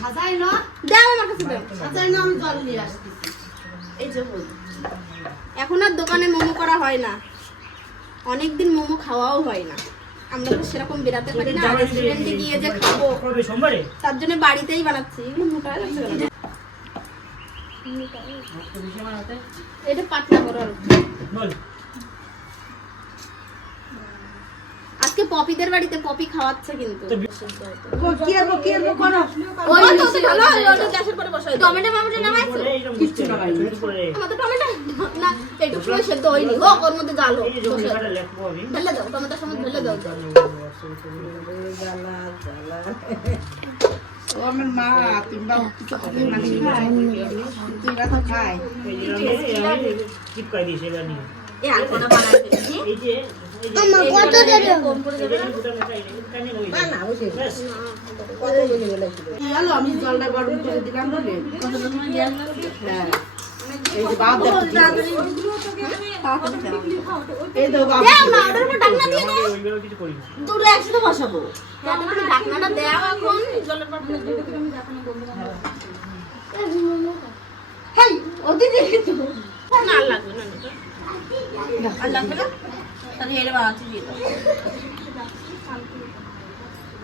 সাজাই না দাও আমার কাছে দাও। সাজাই না আমি জল নিয়ে আসছি এই যে বল এখন আর দোকানে মোমো করা হয় না, অনেকদিন মোমো খাওয়াও হয় না। আমরা তো সেরকম বেরাতে পারি না, রেস্টুরেন্টে গিয়ে যে খাবো তার জন্য বাড়িতেই বানাচ্ছি। এটা পাতলা করার আজকে পপিদের বাড়িতে পপি খাওয়াচ্ছে কিন্তু কি আরবো করো ওই তো ভালো ওটা গ্যাসের পরে বসাই টমেটো মামুটা নামাইছো কিচ্ছু না ভাই আমাদের টমেটো না একটু সময় সেদ্ধ হয়নি ও ওর মধ্যে জালো ঢেলে দাও টমেটোর সময় ঢেলে দাও জ্বালা জ্বালা ও আমার মা তিনটা কিছু খাবে না তিনটা তো খায় চিপকাই দিয়েছে এবার নিয়ে এই আর কোনা বানাই ফেলেছি এই যে মামা কত দেবে কম করে দেবে না না বুঝে কত বলে বলে কি হলো আমি জলটা গরম করে দিলাম বলে কত সময় গ্যাস হ্যাঁ এই যে বাপ এই তো বাপ দাও না ওটার উপর ঢাকনা দিয়ে দাও ওইগুলো কিছু করি দুটো একসাথে বসাবো তাতে তুমি ঢাকনাটা দাও এখন জলের পর আমি ঢাকনা বন্ধ করব হেই ওদি দেখি তো না আর লাগবে না আর লাগবে না তাহলে এর বানাচ্ছি দিয়ে দাও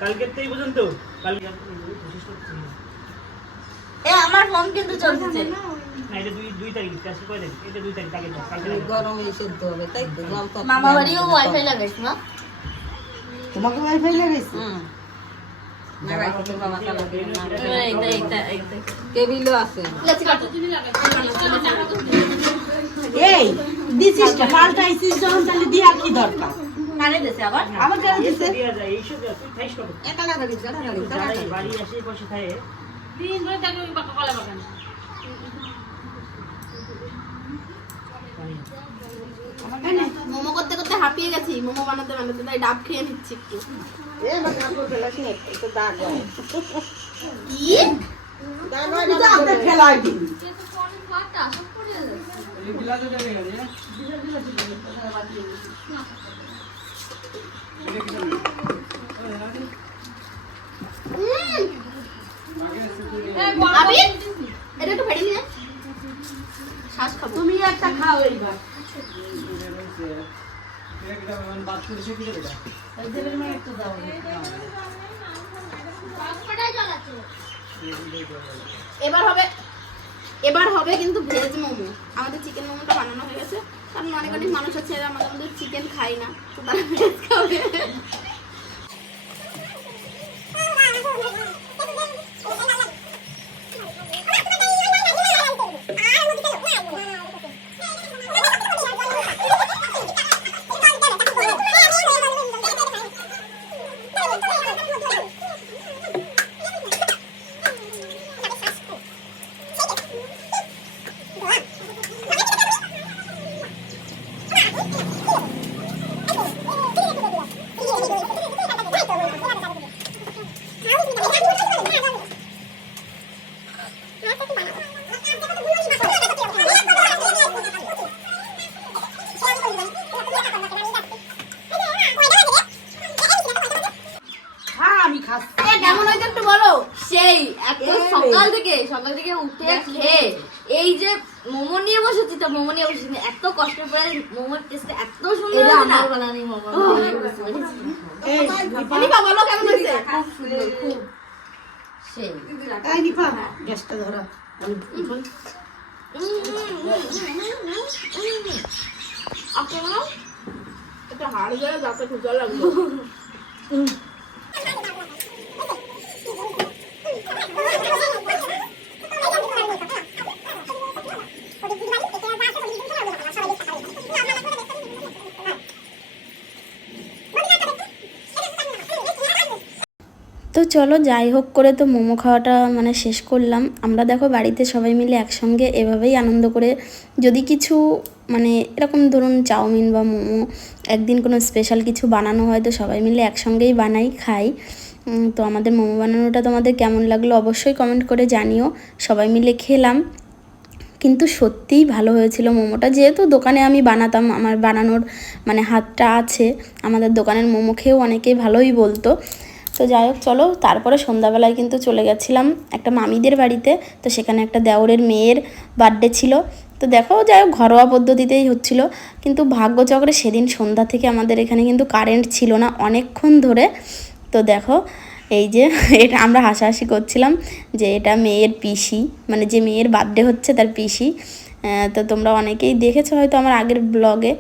কালকে তেই পর্যন্ত কালকে এ আমার ফোন কিন্তু চলছে না এটা 2 তারিখ কাছে কয় দিন এটা 2 তারিখ কালকে গরম এসে তো হবে তাই তো জল তো মামা বাড়িও ওয়াইফাই লাগাইছ না তোমাকে ওয়াইফাই লাগাইছি না রাখতে বাবা কালা এইটা কেবিলও আছে লেচি কাটো এই দিছিসটা পাল্টাইছিস যখন তাহলে দিয়া কি দরকার কানে দেছে আবার আমার কাছে দিছে দিয়া যায় এইসব তুই খাইস কত একা লাগাবি তাড়াতাড়ি বাড়ি আসে বসে খায় দিন ধরে তাকে ওই বাঁকা কলা বাগান মোমো করতে করতে হাঁপিয়ে গেছি মোমো বানাতে বানাতে তাই ডাব খেয়ে নিচ্ছি একটু এ আমার কাপড় ফেলাস না একটু দাগ হয় কি দাগ হয় না হাতে ফেলাই দিবি আবি এটা একটু ফেটে নিয়ে শ্বাস খাবো তুমি একটা খাও এইবার এবার হবে কিন্তু ভেজ মোমো। আমাদের চিকেন মোমোটা বানানো হয়ে গেছে, কারণ অনেক অনেক মানুষ আছে আমাদের চিকেন খাই না, তো তারা ভেজ খাবে। কেমন হয়েছে একটু বলো। সেই সকাল থেকে উঠে খেয়ে এই যে মোমো নিয়ে বসেছি, তো মোমো নিয়ে বসেছি এত কষ্টের পরে মোমোর টেস্টটা এত সুন্দর হয়েছে না। নিপা বলো কেমন হয়েছে? খুব সুন্দর, খুব সেই। এই নিপা গ্যাসটা ধরো আপনারা এটা হাড় গেলে দাঁতে খুঁজা লাগবে। তো চলো যাই হোক করে তো মোমো খাওয়াটা মানে শেষ করলাম। আমরা দেখো বাড়িতে সবাই মিলে একসঙ্গে এভাবেই আনন্দ করে, যদি কিছু মানে এরকম ধরুন চাউমিন বা মোমো একদিন কোনো স্পেশাল কিছু বানানো হয় তো সবাই মিলে একসঙ্গেই বানাই খাই। তো আমাদের মোমো বানানোটা তোমাদের কেমন লাগলো অবশ্যই কমেন্ট করে জানিও। সবাই মিলে খেলাম, কিন্তু সত্যিই ভালো হয়েছিল মোমোটা। যেহেতু দোকানে আমি বানাতাম, আমার বানানোর মানে হাতটা আছে, আমাদের দোকানের মোমো খেয়েও অনেকেই ভালোই বলতো। তো তো যাই হোক চলো, তারপরে সন্ধ্যাবেলায় কিন্তু চলে গেছিলাম একটা মামিদের বাড়িতে। তো সেখানে একটা দেওরের মেয়ের বার্থডে ছিল। তো দেখো যাই হোক ঘরোয়া পদ্ধতিতেই হচ্ছিল, কিন্তু ভাগ্যচক্রে সেদিন সন্ধ্যা থেকে আমাদের এখানে কিন্তু কারেন্ট ছিল না অনেকক্ষণ ধরে। তো দেখো এই যে এটা আমরা হাসাহাসি করছিলাম যে এটা মেয়ের পিসি, মানে যে মেয়ের বার্থডে হচ্ছে তার পিসি। তো তোমরা অনেকেই দেখেছো হয়তো আমার আগের ব্লগে।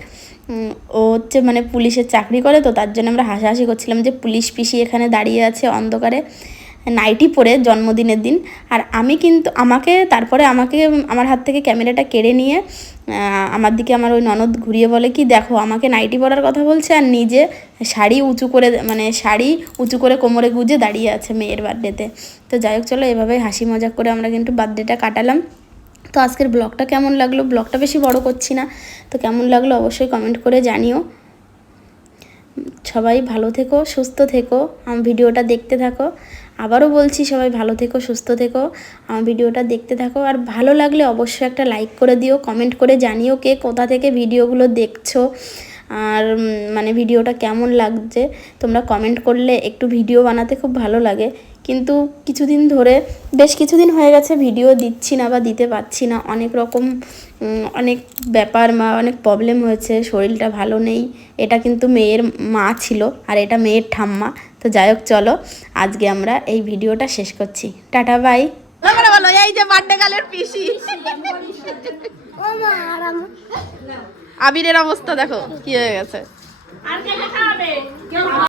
ও হচ্ছে মানে পুলিশের চাকরি করে, তো তার জন্য আমরা হাসাহাসি করছিলাম যে পুলিশ পিসি এখানে দাঁড়িয়ে আছে অন্ধকারে নাইটি পরে জন্মদিনের দিন। আর আমি কিন্তু তারপরে আমাকে আমার হাত থেকে ক্যামেরাটা কেড়ে নিয়ে আমার দিকে আমার ওই ননদ ঘুরিয়ে বলে কি দেখো আমাকে নাইটি পরার কথা বলছে, আর নিজে শাড়ি উঁচু করে কোমরে গুজে দাঁড়িয়ে আছে মেয়ের বার্থডেতে। তো যাই হোক চলো, এভাবে হাসি মজাক করে আমরা কিন্তু বার্থডেটা কাটালাম। তো আজকের ব্লগটা কেমন লাগলো, ব্লগটা বেশি বড় করছি না, তো কেমন লাগলো অবশ্যই কমেন্ট করে জানিও। সবাই ভালো থেকো, সুস্থ থেকো, আমার ভিডিওটা দেখতে থাকো। আবারও বলছি সবাই ভালো থেকো, সুস্থ থেকো, আমার ভিডিওটা দেখতে থাকো। আর ভালো লাগলে অবশ্যই একটা লাইক করে দিও, কমেন্ট করে জানিও কে কোথা থেকে ভিডিওগুলো দেখছো, আর মানে ভিডিওটা কেমন লাগছে। তোমরা কমেন্ট করলে একটু ভিডিও বানাতে খুব ভালো লাগে, কিন্তু বেশ কিছুদিন হয়ে গেছে ভিডিও দিচ্ছি না বা দিতে পারছি না। অনেক ব্যাপার অনেক প্রবলেম হয়েছে, শরীরটা ভালো নেই। এটা কিন্তু মেয়ের মা ছিল আর এটা মেয়ের ঠাম্মা। তো যাই হোক চলো, আজকে আমরা এই ভিডিওটা শেষ করছি। Tata bye. বলো এই যে বার্থডে গালের পিসি আবিরের অবস্থা দেখো কি হয়ে গেছে।